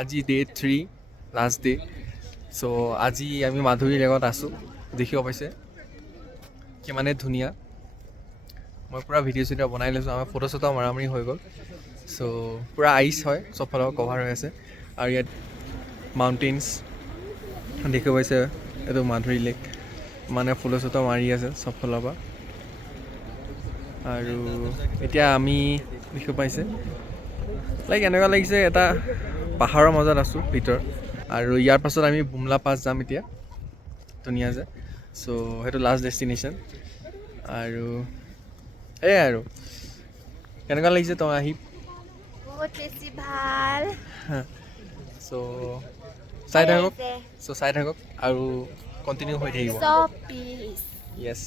আজি day 3 last day চ' আজি আমি মাধুৰী লেকত আছোঁ দেখিব পাইছে কিমানে ধুনীয়া মই পূৰা ভিডিঅ' চিডিঅ' বনাই লৈছোঁ আমাৰ ফটো চটো মাৰামাৰি হৈ গ'ল চ' পূৰা আইচ হয় চব ফালৰ পৰা কভাৰ হৈ আছে আৰু ইয়াত মাউণ্টেইনছ দেখিব পাইছে এইটো মাধুৰী লেক মানে ফটো চটো মাৰি আছে চব ফালৰ পৰা আৰু এতিয়া আমি দেখিব পাইছে লাইক এনেকুৱা লাগিছে এটা পাহাৰৰ মাজত আছোঁ ভিতৰত আৰু ইয়াৰ পাছত আমি বুমলা পাছ যাম এতিয়া ধুনীয়া যে চ' সেইটো লাষ্ট ডেষ্টিনেশ্যন আৰু এয়াই আৰু কেনেকুৱা লাগিছে তই আহি বহুত বেছি ভাল চ' চাই থাকক আৰু কণ্টিনিউ হৈ থাকিব য়েছ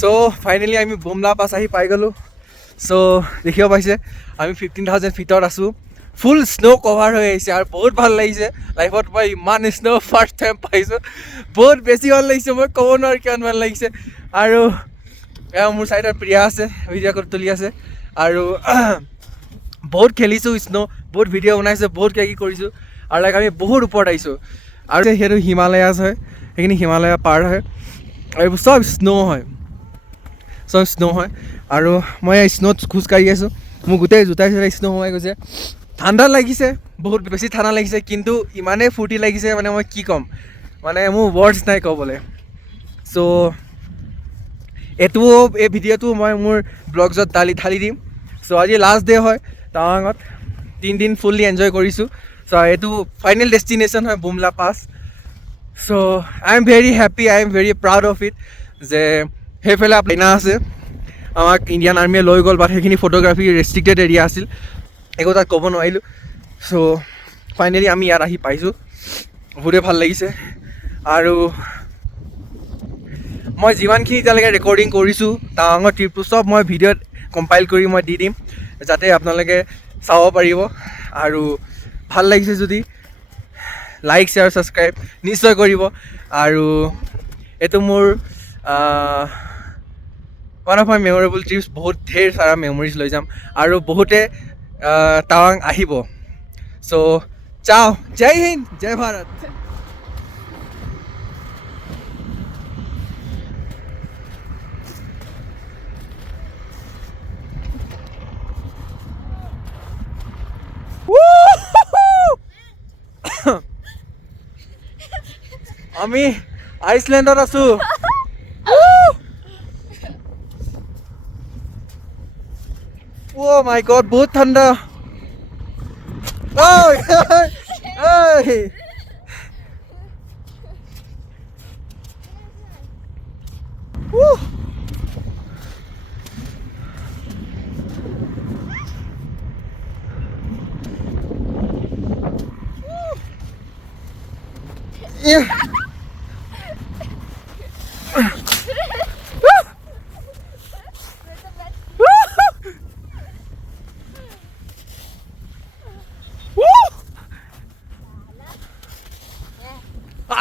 চ' ফাইনেলি আমি বুমলা পাছ আহি পাই গ'লোঁ চ' দেখিব পাইছে আমি 15,000 ফিটত আছোঁ ফুল স্ন' কভাৰ হৈ আহিছে আৰু বহুত ভাল লাগিছে লাইফত মই ইমান স্ন' ফাৰ্ষ্ট টাইম পাইছোঁ বহুত বেছি ভাল লাগিছে মই ক'ব নোৱাৰোঁ কিমান ভাল লাগিছে আৰু মোৰ চাইডত প্ৰিয়া আছে ভিডিঅ' তুলি আছে আৰু বহুত খেলিছোঁ স্ন' বহুত ভিডিঅ' বনাইছোঁ বহুত কিবা কিবি কৰিছোঁ আৰু লাইক আমি বহুত ওপৰত আহিছোঁ আৰু সেইটো হিমালয়াছ হয় সেইখিনি হিমালয়া পাৰ হয় আৰু চব স্ন' হয় চব স্ন' হয় আৰু মই স্ন'ত খোজকাঢ়ি আছোঁ মোৰ গোটেই জোতাই চোতাই স্ন' সোমাই গৈছে ঠাণ্ডা লাগিছে বহুত বেছি ঠাণ্ডা লাগিছে কিন্তু ইমানেই ফূৰ্তি লাগিছে মানে মই কি ক'ম মানে মোৰ ৱৰ্ডছ নাই ক'বলৈ চ' এই ভিডিঅ'টো মই মোৰ ব্লগছত ঢালি দিম চ' আজি লাষ্ট ডে হয় টাৱাঙত 3 দিন ফুল্লি এনজয় কৰিছোঁ চ' এইটো ফাইনেল ডেষ্টিনেশ্যন হয় Bumla pass so' I am very happy I am very proud of it যে সেইফালে প্লেনা আছে আমাক ইণ্ডিয়ান আৰ্মিয়ে লৈ গ'ল বাট সেইখিনি ফটোগ্ৰাফী ৰেষ্ট্ৰিক্টেড এৰিয়া আছিল একো তাত ক'ব নোৱাৰিলোঁ চ' ফাইনেলি আমি ইয়াত আহি পাইছোঁ বহুতেই ভাল লাগিছে আৰু মই যিমানখিনি এতিয়ালৈকে ৰেকৰ্ডিং কৰিছোঁ টাৱাঙৰ ট্ৰিপটো চব মই ভিডিঅ'ত কম্পাইল কৰি মই দি দিম যাতে আপোনালোকে চাব পাৰিব আৰু ভাল লাগিছে যদি লাইক শ্বেয়াৰ ছাবস্ক্ৰাইব নিশ্চয় কৰিব আৰু এইটো মোৰ one of my memorable trips বহুত ঢেৰ সাৰা মেমৰিজ লৈ যাম আৰু বহুতে টাৱাং আহিব চ' চাও জয় হিন্দ জয় ভাৰত আমি আইচলেণ্ডত আছোঁ Oh my god, বহুত ঠাণ্ডা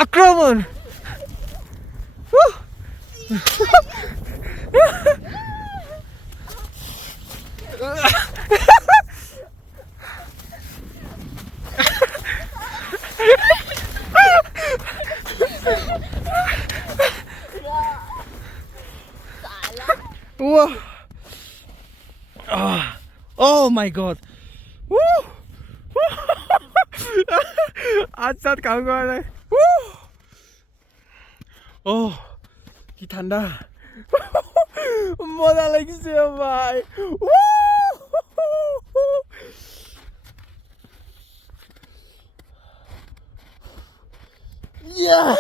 আক্রমণ Oh my god. आज साथ काम कर रहे हैं ओह কি ঠান্ডা মজা লাগিছে ভাই Yeah!